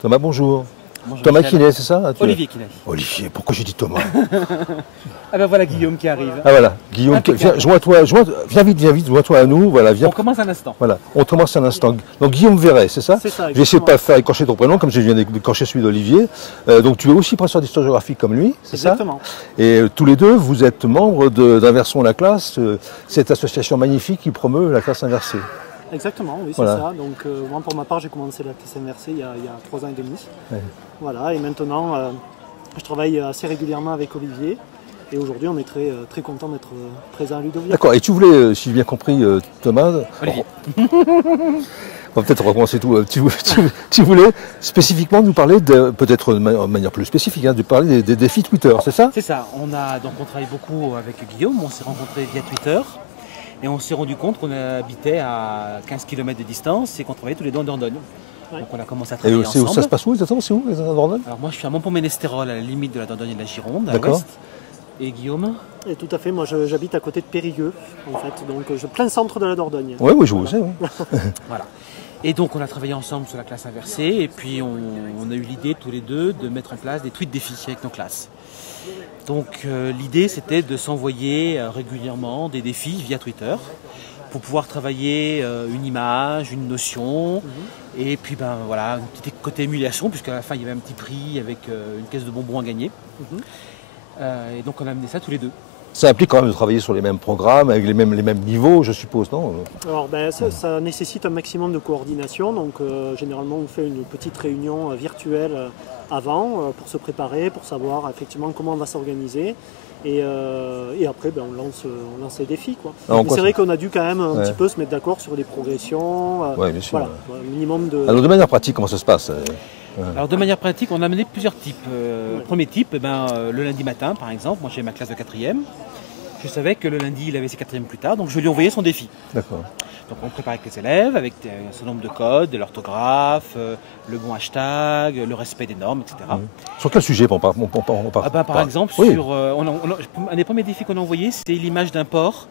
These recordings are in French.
Thomas, bonjour. Bonjour Thomas Michel. Quinet, c'est ça? Olivier Quinet. Olivier, pourquoi j'ai dit Thomas? Ah ben voilà Guillaume qui arrive. Ah voilà, Guillaume, Impeccable. viens vite, joins-toi à nous, voilà, viens. On commence un instant. Voilà, on commence un instant. Donc Guillaume Verret, c'est ça? C'est ça, Je vais essayer de ne exactement. pas faire écorcher ton prénom, comme je viens d'écorcher celui d'Olivier. Donc tu es aussi professeur d'histoire-géographie comme lui, c'est ça? Exactement. Et tous les deux, vous êtes membres d'Inversons la classe, cette association magnifique qui promeut la classe inversée. Exactement, oui, c'est Voilà. ça. Donc, moi, pour ma part, j'ai commencé la classe inversée il y a 3 ans et demi. Ouais. Voilà, et maintenant, je travaille assez régulièrement avec Olivier. Et aujourd'hui, on est très content d'être présent à Ludovic. D'accord, et tu voulais, si j'ai bien compris, Thomas, Olivier. on va peut-être recommencer tout. Tu voulais spécifiquement nous parler, peut-être de manière plus spécifique, de parler des défis Twitter, c'est ça? C'est ça, on travaille beaucoup avec Guillaume, on s'est rencontrés via Twitter et on s'est rendu compte qu'on habitait à 15 km de distance et qu'on travaillait tous les deux en Dordogne. Ouais. Donc on a commencé à Et travailler c'est où ça ensemble. se passe où exactement? C'est où, les Dordogne? Alors moi je suis à Montpont-Ménestérol, à la limite de la Dordogne et de la Gironde, à D'accord. l'ouest. Et Guillaume? Et tout à fait, moi, j'habite à côté de Périgueux, en fait. Donc, plein centre de la Dordogne. Oui, je vous sais. Oui. Voilà. Et donc on a travaillé ensemble sur la classe inversée et puis on a eu l'idée tous les deux de mettre en place des tweets défis avec nos classes. Donc l'idée c'était de s'envoyer régulièrement des défis via Twitter pour pouvoir travailler une image, une notion et puis voilà, un petit côté émulation puisqu'à la fin il y avait un petit prix avec une caisse de bonbons à gagner. Et donc on a amené ça tous les deux. Ça implique quand même de travailler sur les mêmes programmes, avec les mêmes niveaux, je suppose, non? Alors, ça nécessite un maximum de coordination. Donc, généralement, on fait une petite réunion virtuelle avant pour se préparer, pour savoir effectivement comment on va s'organiser. Et après, on lance les défis, quoi. Alors, Mais c'est vrai qu'on a dû quand même un Ouais. petit peu se mettre d'accord sur des progressions. Oui, bien sûr. Voilà, un minimum de... Alors de manière pratique, comment ça se passe? Alors de manière pratique, on a amené plusieurs types. Premier type, le lundi matin par exemple, moi j'ai ma classe de 4e. Je savais que le lundi il avait ses 4e plus tard, donc je lui ai envoyé son défi. D'accord. Donc on prépare avec les élèves, avec un certain nombre de codes, de l'orthographe, le bon hashtag, le respect des normes, etc. Sur quel sujet on part? Par exemple, Oui. sur, un des premiers défis qu'on a envoyé, c'était l'image d'un port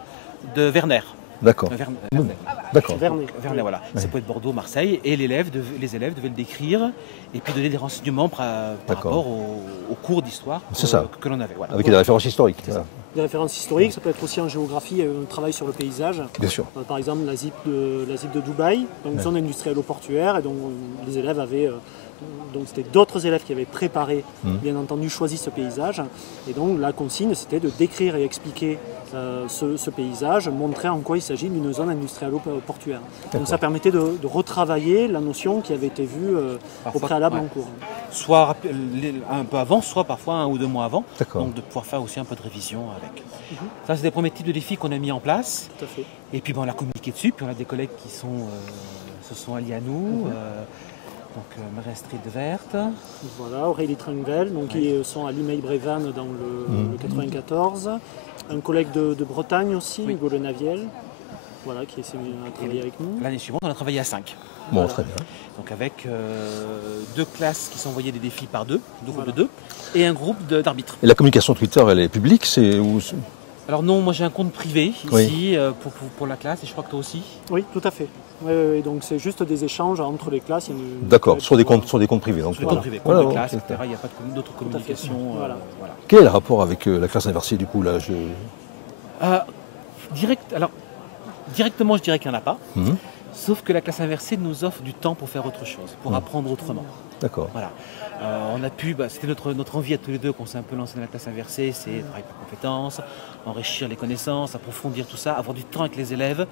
de Werner. D'accord. Werner. D'accord. Vernet. Werner, voilà. Ça peut être Bordeaux, Marseille, et les élèves devaient le décrire et puis donner des renseignements par rapport au cours d'histoire C'est ça. que l'on avait. Voilà. Avec des références historiques. Voilà. Des références historiques, ça peut être aussi en géographie, un travail sur le paysage. Bien sûr. Par exemple, la ZIP de Dubaï, donc une zone industrielle-portuaire, et donc les élèves avaient, donc c'était d'autres élèves qui avaient préparé, bien entendu, choisi ce paysage. Et donc la consigne, c'était de décrire et expliquer ce paysage, montrer en quoi il s'agit d'une zone industrielle-portuaire. Donc ça permettait de retravailler la notion qui avait été vue au Parfois, préalable ouais. en cours. Soit un peu avant, soit parfois 1 ou 2 mois avant. D'accord. Donc de pouvoir faire aussi un peu de révision avec. Ça, c'est des premiers types de défis qu'on a mis en place. Tout à fait. Et puis on a communiqué dessus, puis on a des collègues qui se sont alliés à nous. Marie-Astrid de Verte. Voilà, Aurélie Trengel, donc qui sont à Limay-Brévannes dans le 94. Un collègue de Bretagne aussi, Oui. Hugo Le Naviel, voilà, qui s'est mis à travailler avec nous. L'année suivante, on a travaillé à 5. Bon, Voilà. très bien. Donc avec 2 classes qui s'envoyaient des défis par 2, groupes Voilà. de 2, et un groupe d'arbitres. Et la communication Twitter, elle est publique, c'est où? Alors non, moi j'ai un compte privé ici pour la classe, et je crois que toi aussi. Oui, tout à fait. Oui, donc c'est juste des échanges entre les classes. D'accord, sur des comptes privés. Donc, Sur les Voilà. comptes privés, Voilà, compte de classe, ok. etc. Il n'y a pas d'autres fait. communications. Voilà. Voilà. Quel est le rapport avec la classe inversée du coup là Directement, je dirais qu'il n'y en a pas. Mhm. Sauf que la classe inversée nous offre du temps pour faire autre chose, pour apprendre autrement. D'accord. Voilà. On a pu, c'était notre envie à tous les deux qu'on s'est un peu lancé dans la classe inversée, c'est travailler par compétences, enrichir les connaissances, approfondir tout ça, avoir du temps avec les élèves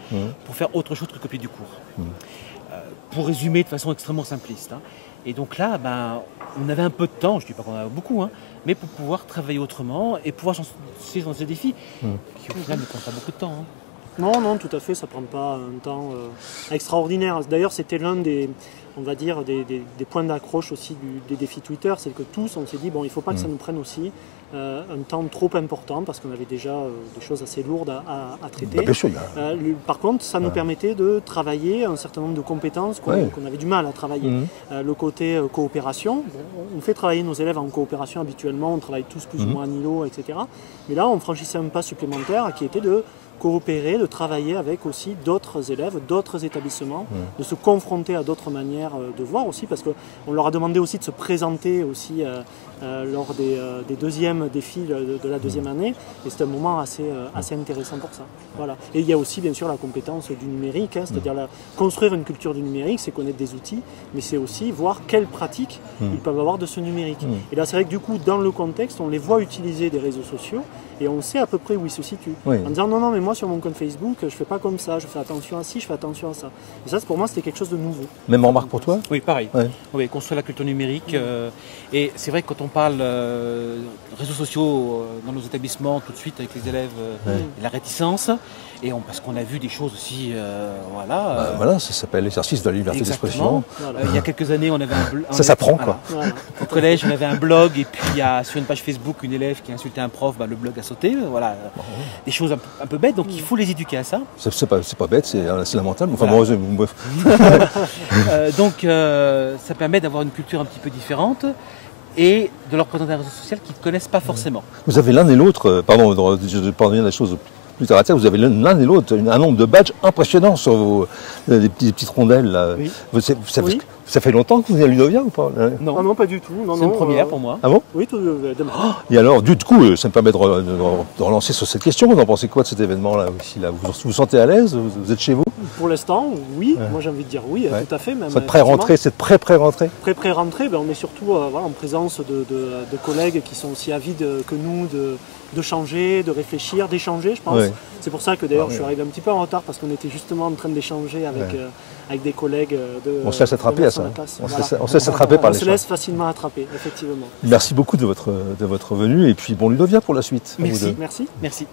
pour faire autre chose que copier du cours. Pour résumer de façon extrêmement simpliste. Hein. Et donc là, on avait un peu de temps, je ne dis pas qu'on en a beaucoup, hein, mais pour pouvoir travailler autrement et pouvoir se dans ces défis qui au final ne prennent pas beaucoup de temps. Hein. Non, tout à fait, ça ne prend pas un temps extraordinaire. D'ailleurs, c'était l'un des, on va dire, des points d'accroche aussi des défis Twitter, c'est que tous, on s'est dit, bon, il ne faut pas que ça nous prenne aussi un temps trop important, parce qu'on avait déjà des choses assez lourdes à traiter. Bien sûr, Par contre, ça nous permettait de travailler un certain nombre de compétences qu'on avait du mal à travailler. Le côté coopération, on fait travailler nos élèves en coopération habituellement, on travaille tous plus ou moins en îlot, etc. Mais là, on franchissait un pas supplémentaire qui était de coopérer, de travailler avec aussi d'autres élèves, d'autres établissements, de se confronter à d'autres manières de voir aussi, parce qu'on leur a demandé aussi de se présenter aussi lors des deuxièmes défis de la deuxième année, et c'est un moment assez intéressant pour ça. Voilà. Et il y a aussi bien sûr la compétence du numérique, c'est-à-dire construire une culture du numérique, c'est connaître des outils, mais c'est aussi voir quelles pratiques ils peuvent avoir de ce numérique. Et là c'est vrai que du coup dans le contexte, on les voit utiliser des réseaux sociaux, et on sait à peu près où ils se situent. En disant non, mais moi sur mon compte Facebook, je fais pas comme ça, je fais attention à ci, je fais attention à ça. Et ça, pour moi, c'était quelque chose de nouveau. Même remarque pour toi? Oui, pareil. Ouais. Oui, construire la culture numérique. Et c'est vrai que quand on parle réseaux sociaux dans nos établissements, tout de suite avec les élèves, la réticence. Et parce qu'on a vu des choses aussi, voilà. Voilà, ça s'appelle l'exercice de la liberté d'expression. Voilà. Il y a quelques années, on avait un blog. Ça s'apprend, quoi. Voilà. Au collège, on avait un blog, et puis il y a sur une page Facebook une élève qui a insulté un prof, le blog a sauté. Voilà, des choses un peu bêtes. Donc il faut les éduquer à ça. C'est pas bête, c'est lamentable. Enfin, voilà. Moi, donc ça permet d'avoir une culture un petit peu différente et de leur présenter un réseau social qu'ils ne connaissent pas forcément. Vous avez l'un et l'autre, pardon, je parle la chose plus terre à terre, vous avez l'un et l'autre un nombre de badges impressionnants sur vos des petites rondelles là. Oui. Ça fait longtemps que vous venez à Ludovia ou pas? Non, non, pas du tout. C'est une première pour moi. Ah bon? Oui, Et alors, du coup, ça me permet de relancer sur cette question. Vous en pensez quoi de cet événement-là aussi là? Vous vous sentez à l'aise? Vous êtes chez vous? Pour l'instant, oui. Moi, j'ai envie de dire oui, tout à fait. Même, cette pré-rentrée, cette pré-rentrée? Pré-rentrée, on est surtout en présence de collègues qui sont aussi avides que nous de changer, de réfléchir, d'échanger, je pense. C'est pour ça que d'ailleurs je suis arrivé un petit peu en retard, parce qu'on était justement en train d'échanger avec des collègues on se laisse attraper à ça. On se laisse attraper par les choses. On se laisse facilement attraper, effectivement. Merci beaucoup de votre venue, et puis bon Ludovia pour la suite. Merci. Merci. Merci.